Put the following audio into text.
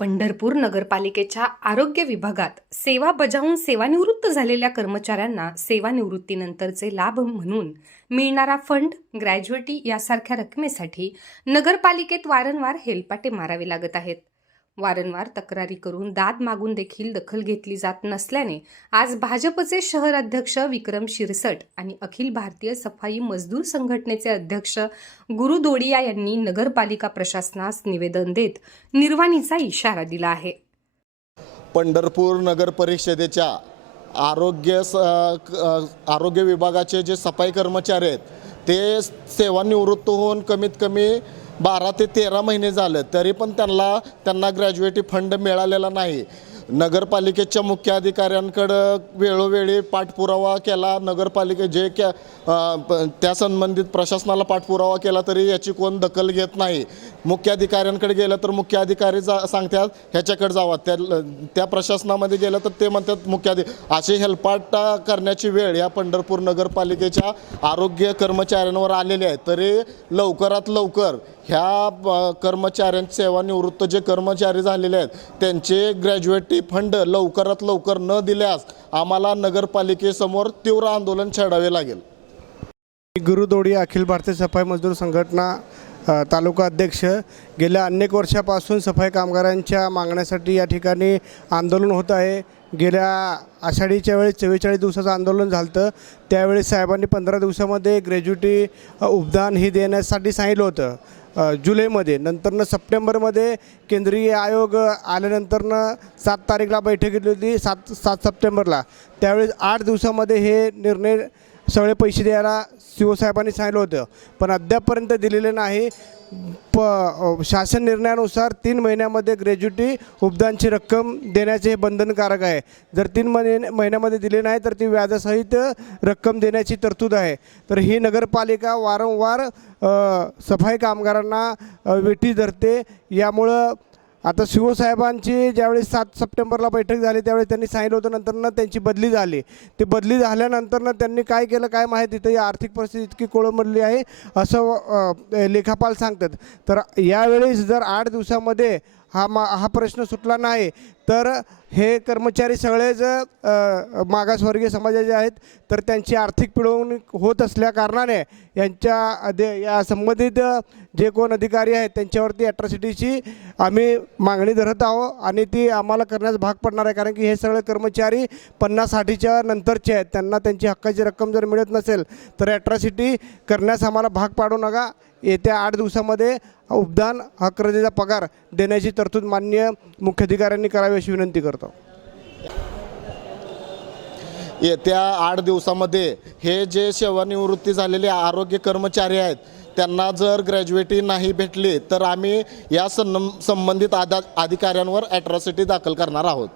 पंढरपूर नगरपालिकेच्या आरोग्य विभागात सेवा बजावून सेवानिवृत्त झालेल्या कर्मचाऱ्यांना सेवानिवृत्तीनंतरचे लाभ म्हणून मिळणारा फंड ग्रॅज्युएटी यासारख्या रकमेसाठी नगरपालिकेत वारंवार हेलपाटे मारावे लागत आहेत. वारंवार तक्रारी करून दाद मागून देखील दखल घेतली जात नसल्याने आज भाजपचे शहर अध्यक्ष विक्रम शिरसट आणि अखिल भारतीय सफाई मजदूर संघटनेचे अध्यक्ष गुरु दोडिया यांनी नगरपालिका प्रशासनास निवेदन देत निर्वाणीचा इशारा दिला आहे. पंढरपूर नगर परिषदेच्या आरोग्य स आरोग्य विभागाचे जे सफाई कर्मचारी आहेत ते सेवानिवृत्त होऊन कमीत कमी बारा ते तेरा महिने झालं तरी पण त्यांना त्यांना ग्रॅज्युएटी फंड मिळालेला नाही. नगरपालिकेच्या मुख्य अधिकाऱ्यांकडं वेळोवेळी पाठपुरावा केला. नगरपालिके जे क्या त्या संबंधित प्रशासनाला पाठपुरावा केला तरी याची कोण दखल घेत नाही. मुख्य अधिकाऱ्यांकडे गेलं तर मुख्य अधिकारी जा सांगतात ह्याच्याकडे जावा. त्या त्या प्रशासनामध्ये गेलं तर ते म्हणतात मुख्य अधि अशी हेलपाट करण्याची वेळ या पंढरपूर नगरपालिकेच्या आरोग्य कर्मचाऱ्यांवर आलेली आहे. तरी लवकरात लवकर ह्या कर्मचाऱ्यांच्या कर्मचाऱ्यांचे सेवानिवृत्त जे कर्मचारी झालेले आहेत त्यांचे ग्रॅज्युएट फंड लवकरात लवकर न दिल्यास आम्हाला नगरपालिकेसमोर तीव्र आंदोलन छेडावे लागेल. गुरुदोडी अखिल भारतीय सफाई मजदूर संघटना तालुका अध्यक्ष. गेल्या अनेक वर्षापासून सफाई कामगारांच्या मागण्यासाठी या ठिकाणी आंदोलन होत आहे. गेल्या आषाढीच्या वेळेस चव्वेचाळीस दिवसाचं आंदोलन झालं होतं त्यावेळी साहेबांनी पंधरा दिवसामध्ये ग्रॅज्युटी उपदान ही देण्यासाठी सांगितलं होतं. जुलैमध्ये नंतरनं सप्टेंबरमध्ये केंद्रीय आयोग आल्यानंतरनं सात तारीखला बैठक घेतली होती सात सात सप्टेंबरला. त्यावेळेस आठ दिवसामध्ये हे निर्णय सगळे पैसे द्यायला शिवसाहेबांनी सांगितलं होतं. पण अद्यापपर्यंत दिलेले नाही. प शासन निर्णयानुसार तीन महिन्यामध्ये ग्रॅज्युटी उपदानची रक्कम देण्याचे हे बंधनकारक आहे. जर तीन महिने महिन्यामध्ये दिले नाही तर ती व्याजासहित रक्कम देण्याची तरतूद आहे. तर ही नगरपालिका वारंवार सफाई कामगारांना वेठी धरते. यामुळं आता शिवसाहेबांची ज्यावेळी सात सप्टेंबरला बैठक झाली त्यावेळी त्यांनी सांगितलं होतं नंतरनं त्यांची बदली झाली. ती बदली झाल्यानंतरनं त्यांनी काय केलं काय माहिती तिथं ही आर्थिक परिस्थिती इतकी कोळंबडली आहे असं लेखापाल सांगतात. तर यावेळेस जर आठ दिवसामध्ये हा मा हा प्रश्न सुटला नाही. तर हे कर्मचारी सगळेच मागासवर्गीय समाजाचे आहेत. तर त्यांची आर्थिक पिळवणूक होत असल्याकारणाने यांच्या दे या संबंधित जे कोण अधिकारी आहेत त्यांच्यावरती ॲट्रॉसिटीची आम्ही मागणी धरत आहोत आणि ती आम्हाला करण्यास भाग पडणार आहे. कारण की हे सगळे कर्मचारी पन्नास साठीच्या नंतरचे आहेत. त्यांना त्यांची हक्काची रक्कम जर मिळत नसेल तर ॲट्रॉसिटी करण्यास आम्हाला भाग पाडू नका. येत्या आठ दिवसामध्ये उपदान हक्रजेचा पगार देण्याची तरतूद मान्य मुख्याधिकाऱ्यांनी करावी अशी विनंती करतो. येत्या आठ दिवसामध्ये हे जे सेवानिवृत्ती झालेले आरोग्य कर्मचारी आहेत त्यांना जर ग्रॅज्युएटी नाही भेटली तर आम्ही या सं संबंधित आदा अधिकाऱ्यांवर ॲट्रॉसिटी दाखल करणार आहोत.